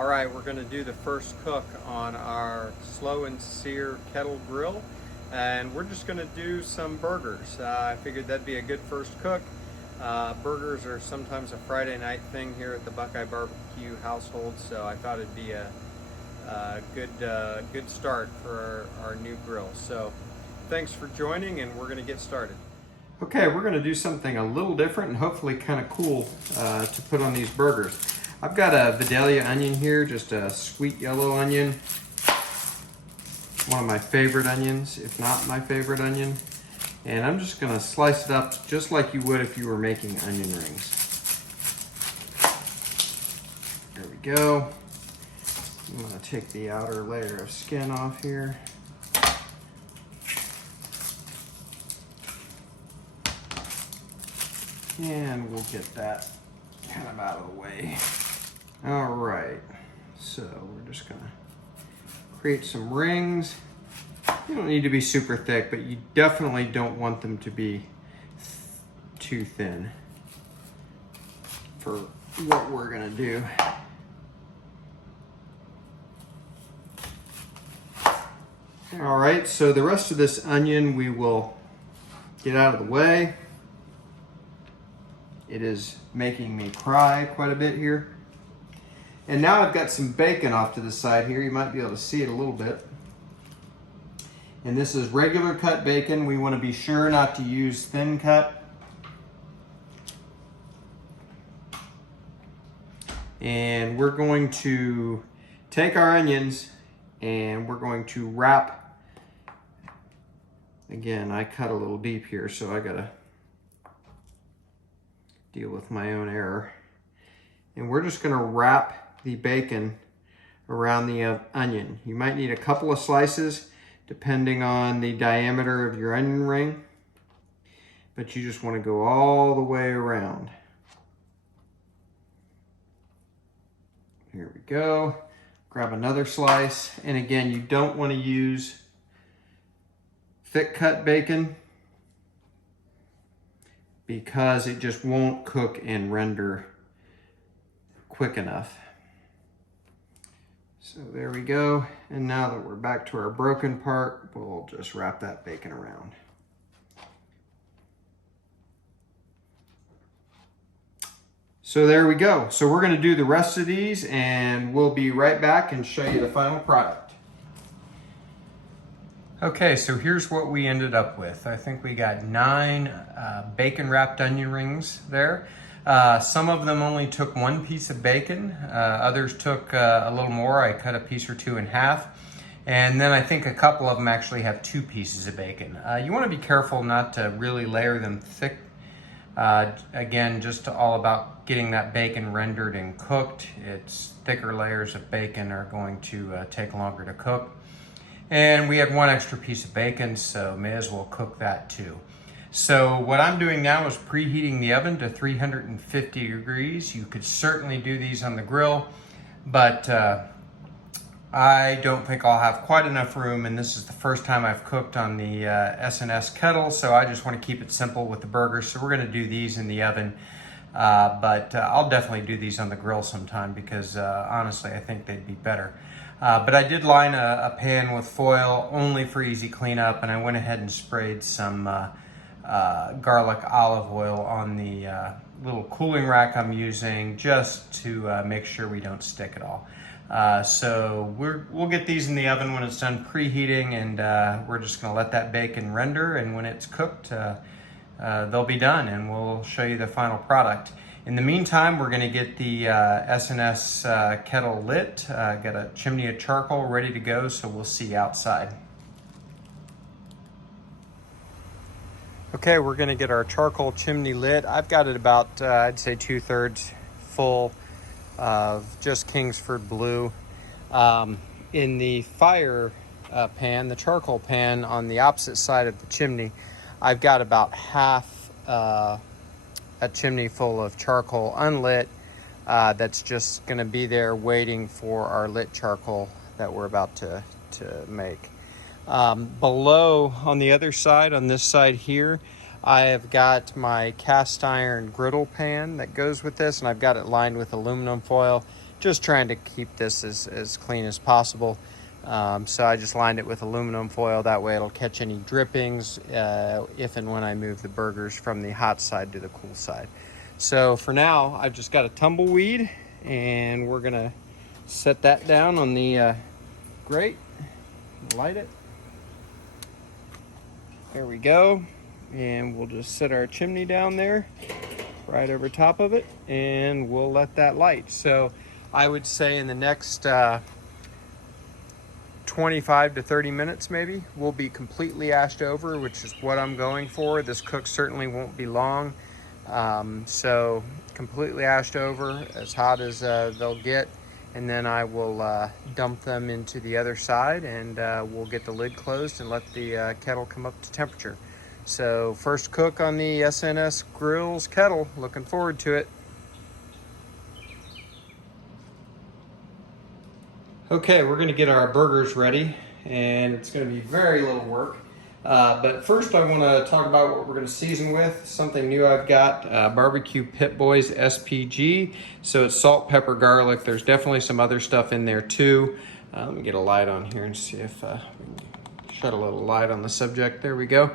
All right, we're going to do the first cook on our Slow and Sear Kettle Grill, and we're just going to do some burgers. I figured that'd be a good first cook. Burgers are sometimes a Friday night thing here at the BuQeye barbecue household, so I thought it'd be a good start for our new grill. So thanks for joining, and we're going to get started. Okay, we're going to do something a little different and hopefully kind of cool to put on these burgers. I've got a Vidalia onion here, just a sweet yellow onion. One of my favorite onions, if not my favorite onion. And I'm just gonna slice it up just like you would if you were making onion rings. There we go. I'm gonna take the outer layer of skin off here. And we'll get that kind of out of the way. All right, so we're just gonna create some rings. You don't need to be super thick, but you definitely don't want them to be too thin for what we're gonna do. All right, so the rest of this onion we will get out of the way. It is making me cry quite a bit here. And now I've got some bacon off to the side here. You might be able to see it a little bit. And this is regular cut bacon. We want to be sure not to use thin cut. And we're going to take our onions and we're going to wrap. Again, I cut a little deep here, so I gotta deal with my own error. And we're just gonna wrap the bacon around the onion. You might need a couple of slices depending on the diameter of your onion ring, but you just want to go all the way around. Here we go. Grab another slice, and again, you don't want to use thick cut bacon because it just won't cook and render quick enough. So there we go. And now that we're back to our broken part, we'll just wrap that bacon around. So there we go. So we're going to do the rest of these and we'll be right back and show you the final product. Okay, so here's what we ended up with. I think we got 9 bacon wrapped onion rings there. Some of them only took 1 piece of bacon. Others took a little more. I cut a piece or 2 in half. And then I think a couple of them actually have 2 pieces of bacon. You want to be careful not to really layer them thick. Again, just all about getting that bacon rendered and cooked. It's thicker layers of bacon are going to take longer to cook. And we had 1 extra piece of bacon, so may as well cook that too. So what I'm doing now is preheating the oven to 350 degrees. You could certainly do these on the grill, but I don't think I'll have quite enough room, and this is the first time I've cooked on the SNS Kettle, so I just want to keep it simple with the burgers. So we're going to do these in the oven, but I'll definitely do these on the grill sometime because honestly, I think they'd be better. But I did line a pan with foil only for easy cleanup, and I went ahead and sprayed some garlic olive oil on the little cooling rack I'm using just to make sure we don't stick at all. So we'll get these in the oven when it's done preheating, and we're just going to let that bacon render, and when it's cooked they'll be done and we'll show you the final product. In the meantime, we're going to get the SNS kettle lit. Got a chimney of charcoal ready to go, so we'll see you outside. Okay, we're going to get our charcoal chimney lit. I've got it about, I'd say 2/3 full of just Kingsford Blue. In the fire pan, the charcoal pan on the opposite side of the chimney, I've got about half a chimney full of charcoal unlit that's just going to be there waiting for our lit charcoal that we're about to make. Below on the other side, on this side here, I have got my cast iron griddle pan that goes with this, and I've got it lined with aluminum foil just trying to keep this as clean as possible. So I just lined it with aluminum foil. That way it'll catch any drippings if and when I move the burgers from the hot side to the cool side. So for now, I've just got a tumbleweed, and we're gonna set that down on the grate, light it. There we go. And we'll just set our chimney down there right over top of it, and we'll let that light. So I would say in the next 25 to 30 minutes maybe, we'll be completely ashed over, which is what I'm going for. This cook certainly won't be long. So completely ashed over, as hot as they'll get, and then I will dump them into the other side, and we'll get the lid closed and let the kettle come up to temperature. So first cook on the SNS Grill's kettle. Looking forward to it. Okay, we're gonna get our burgers ready, and it's gonna be very little work. But first I wanna talk about what we're gonna season with. Something new I've got, Barbecue Pit Boys SPG. So it's salt, pepper, garlic. There's definitely some other stuff in there too. Let me get a light on here and see if we can shed a little light on the subject. There we go.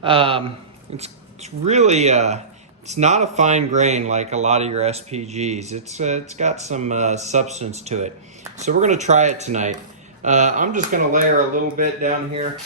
It's really, it's not a fine grain like a lot of your SPGs. It's got some substance to it. So we're gonna try it tonight. I'm just gonna layer a little bit down here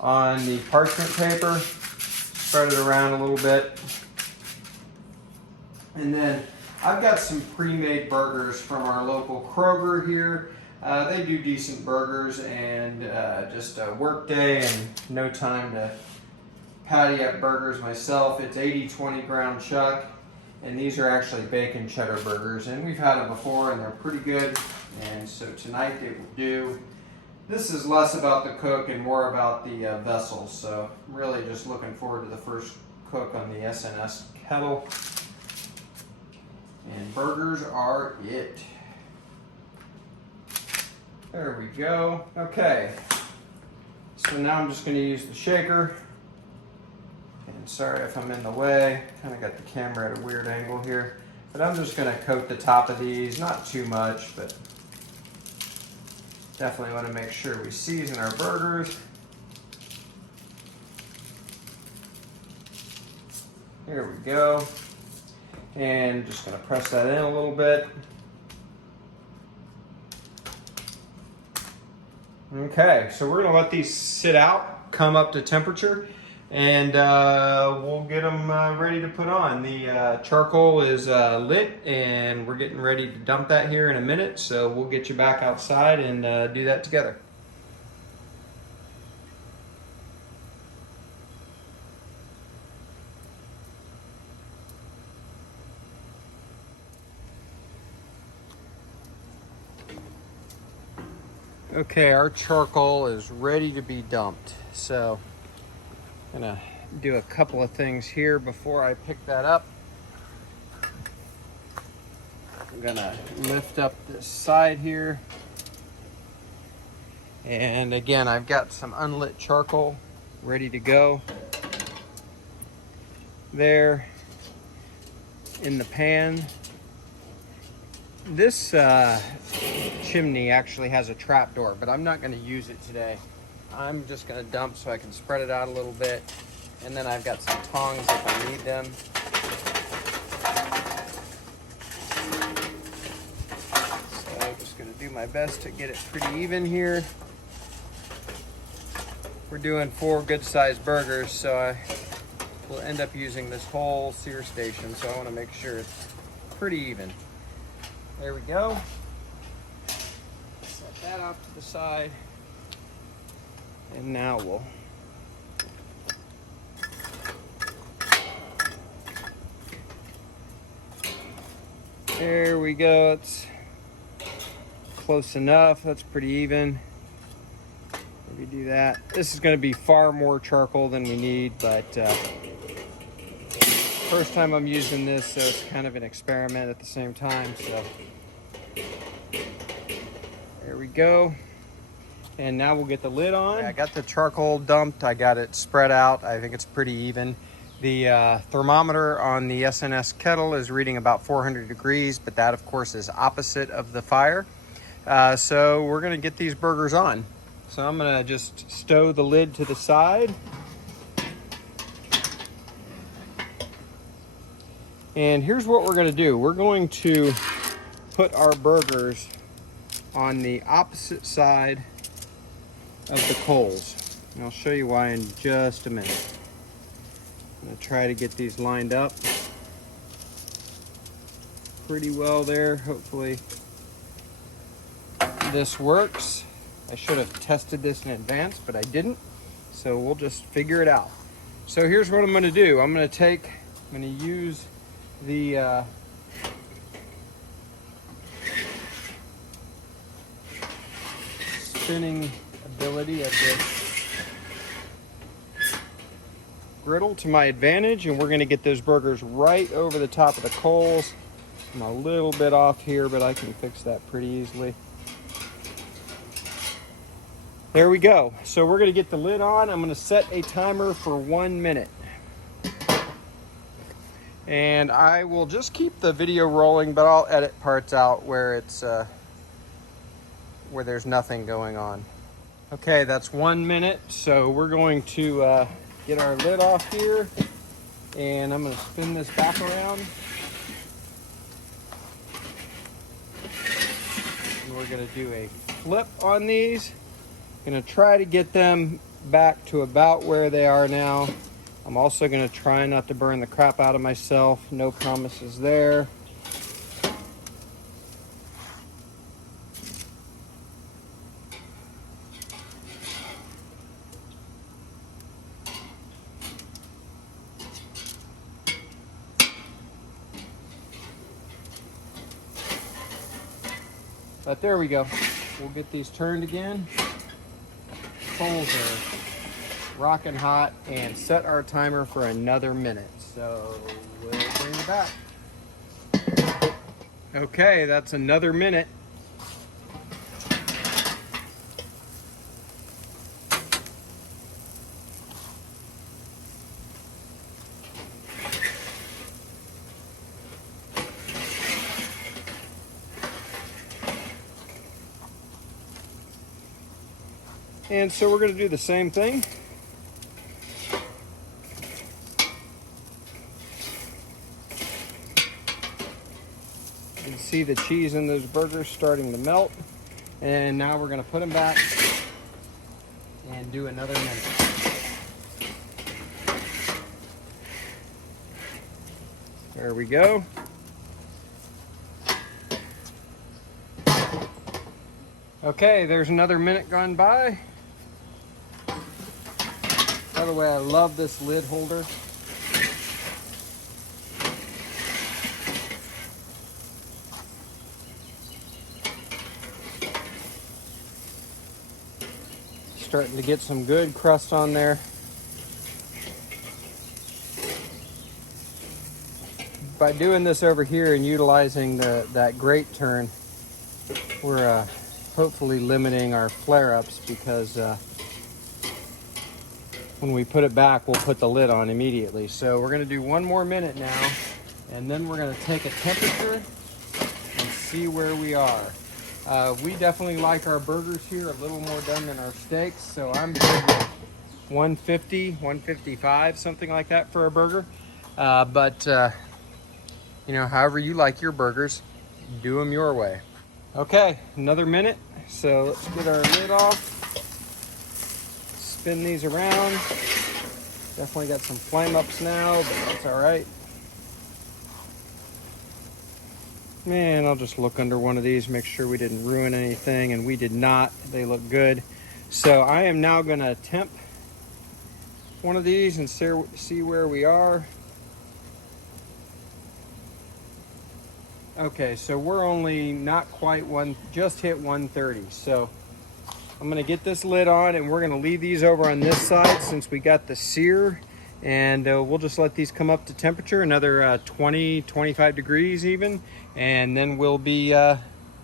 on the parchment paper, spread it around a little bit. And then I've got some pre-made burgers from our local Kroger here. They do decent burgers, and just a work day and no time to patty up burgers myself. It's 80/20 ground chuck, and these are actually bacon cheddar burgers, and we've had them before and they're pretty good, and so tonight they will do. This is less about the cook and more about the vessels, so really just looking forward to the first cook on the SNS kettle. And burgers are it. There we go. Okay, so now I'm just going to use the shaker. And sorry if I'm in the way, kind of got the camera at a weird angle here. But I'm just going to coat the top of these, not too much, but definitely want to make sure we season our burgers. Here we go. And just going to press that in a little bit. Okay, so we're going to let these sit out, come up to temperature, and we'll get them ready to put on. The charcoal is lit, and we're getting ready to dump that here in a minute, so we'll get you back outside and do that together. Okay, our charcoal is ready to be dumped. So I'm gonna do a couple of things here before I pick that up. I'm gonna lift up this side here. And again, I've got some unlit charcoal ready to go. There in the pan. This chimney actually has a trap door, but I'm not going to use it today. I'm just going to dump so I can spread it out a little bit, and then I've got some tongs if I need them. So I'm just going to do my best to get it pretty even here. We're doing 4 good-sized burgers, so I will end up using this whole sear station, so I want to make sure it's pretty even. There we go. Set that off to the side. And now we'll there we go. It's close enough. That's pretty even. Maybe do that. This is going to be far more charcoal than we need, but first time I'm using this, so it's kind of an experiment at the same time. So there we go. And now we'll get the lid on. I got the charcoal dumped. I got it spread out. I think it's pretty even. The thermometer on the SNS kettle is reading about 400 degrees, but that of course is opposite of the fire. So we're gonna get these burgers on. So I'm gonna just stow the lid to the side. And here's what we're gonna do. We're going to put our burgers on the opposite side of the coals. And I'll show you why in just a minute. I'm gonna try to get these lined up pretty well there. Hopefully this works. I should have tested this in advance, but I didn't. So we'll just figure it out. So here's what I'm gonna do. I'm gonna use the spinning ability of this griddle to my advantage, and we're going to get those burgers right over the top of the coals. I'm a little bit off here, but I can fix that pretty easily. There we go. So we're going to get the lid on. I'm going to set a timer for 1 minute. And I will just keep the video rolling, but I'll edit parts out where it's where there's nothing going on. Okay, that's 1 minute. So we're going to get our lid off here, and I'm going to spin this back around. And we're going to do a flip on these. Going to try to get them back to about where they are now. I'm also going to try not to burn the crap out of myself. No promises there. But there we go. We'll get these turned again. Coals are rocking hot, and set our timer for another minute. So we'll bring it back. Okay, that's another minute. And so we're going to do the same thing. You can see the cheese in those burgers starting to melt. And now we're going to put them back and do another minute. There we go. Okay, there's another minute gone by. By the way, I love this lid holder. Starting to get some good crust on there. By doing this over here and utilizing that grate turn, we're hopefully limiting our flare-ups, because when we put it back, we'll put the lid on immediately. So we're going to do 1 more minute now, and then we're going to take a temperature and see where we are. We definitely like our burgers here a little more done than our steaks, so I'm good with 150, 155, something like that for a burger. But you know, however you like your burgers, do them your way. Okay, another minute. So let's get our lid off. Spin these around. Definitely got some flame ups now, but that's all right. Man, I'll just look under one of these, make sure we didn't ruin anything, and we did not. They look good. So I am now gonna temp one of these and see where we are. Okay, so we're only not quite just hit 130. So I'm gonna get this lid on, and we're gonna leave these over on this side since we got the sear, and we'll just let these come up to temperature, another 20, 25 degrees even, and then we'll be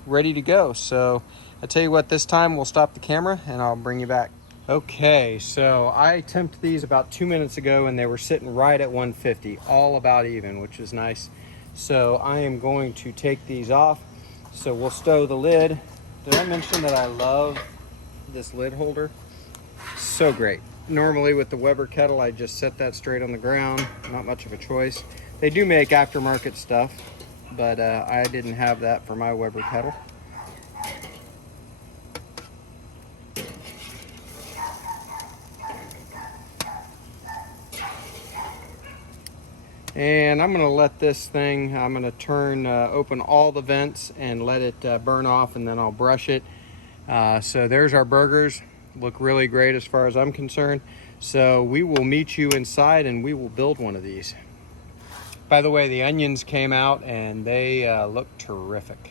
ready to go. So I tell you what, this time we'll stop the camera and I'll bring you back. Okay, so I attempted these about 2 minutes ago and they were sitting right at 150, all about even, which is nice. So I am going to take these off. So we'll stow the lid. Did I mention that I love this lid holder? So great. Normally with the Weber Kettle, I just set that straight on the ground. Not much of a choice. They do make aftermarket stuff, but I didn't have that for my Weber Kettle. And I'm gonna let this thing, I'm gonna open all the vents and let it burn off, and then I'll brush it. So there's our burgers. Look really great as far as I'm concerned. So we will meet you inside and we will build one of these. By the way, the onions came out and they look terrific.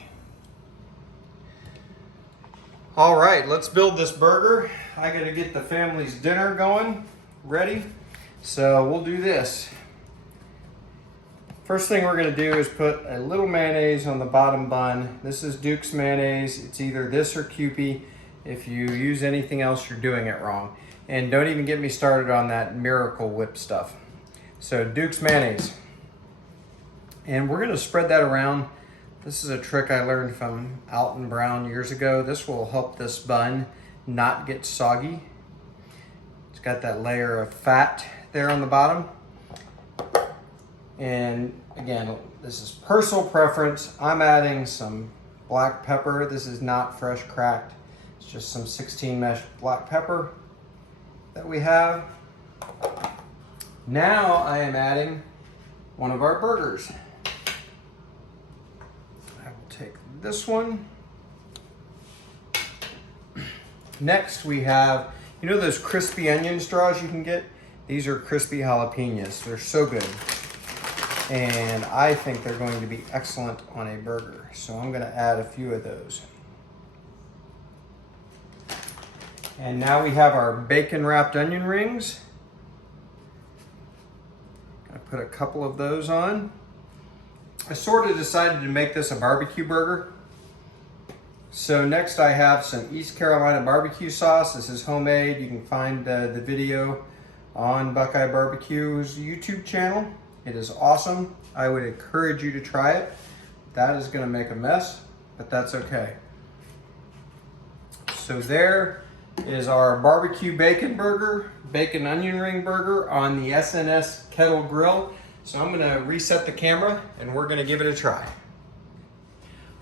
All right, let's build this burger. I gotta get the family's dinner going, ready. So we'll do this. First thing we're gonna do is put a little mayonnaise on the bottom bun. This is Duke's mayonnaise. It's either this or Kewpie. If you use anything else, you're doing it wrong. And don't even get me started on that Miracle Whip stuff. So Duke's mayonnaise. And we're gonna spread that around. This is a trick I learned from Alton Brown years ago. This will help this bun not get soggy. It's got that layer of fat there on the bottom. And again, this is personal preference. I'm adding some black pepper. This is not fresh cracked. It's just some 16 mesh black pepper that we have. Now I am adding one of our burgers. I will take this one. Next we have, you know those crispy onion straws you can get? These are crispy jalapenos. They're so good. And I think they're going to be excellent on a burger. So I'm gonna add a few of those. And now we have our bacon wrapped onion rings. Gonna put a couple of those on. I sort of decided to make this a barbecue burger. So next I have some East Carolina barbecue sauce. This is homemade. You can find the video on BuQeye Barbecue's YouTube channel. It is awesome. I would encourage you to try it. That is gonna make a mess, but that's okay. So there is our barbecue bacon burger, bacon onion ring burger on the SNS Kettle Grill. So I'm gonna reset the camera and we're gonna give it a try.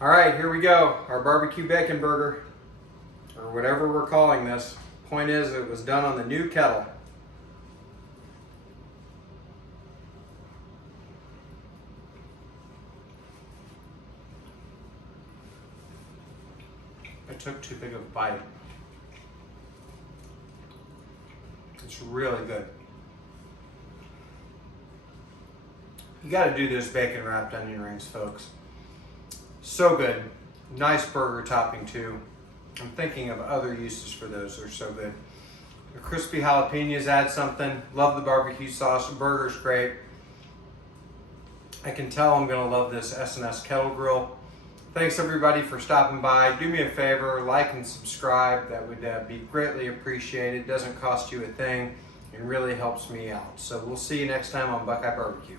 All right, here we go. Our barbecue bacon burger, or whatever we're calling this. Point is, it was done on the new kettle. I took too big of a bite. It's really good. You gotta do this bacon wrapped onion rings, folks. So good. Nice burger topping too. I'm thinking of other uses for those. They're so good. The crispy jalapenos add something. Love the barbecue sauce. The burger's great. I can tell I'm gonna love this SNS Kettle Grill. Thanks everybody for stopping by. Do me a favor, like and subscribe. That would be greatly appreciated. Doesn't cost you a thing and really helps me out. So we'll see you next time on BuQeye Barbecue.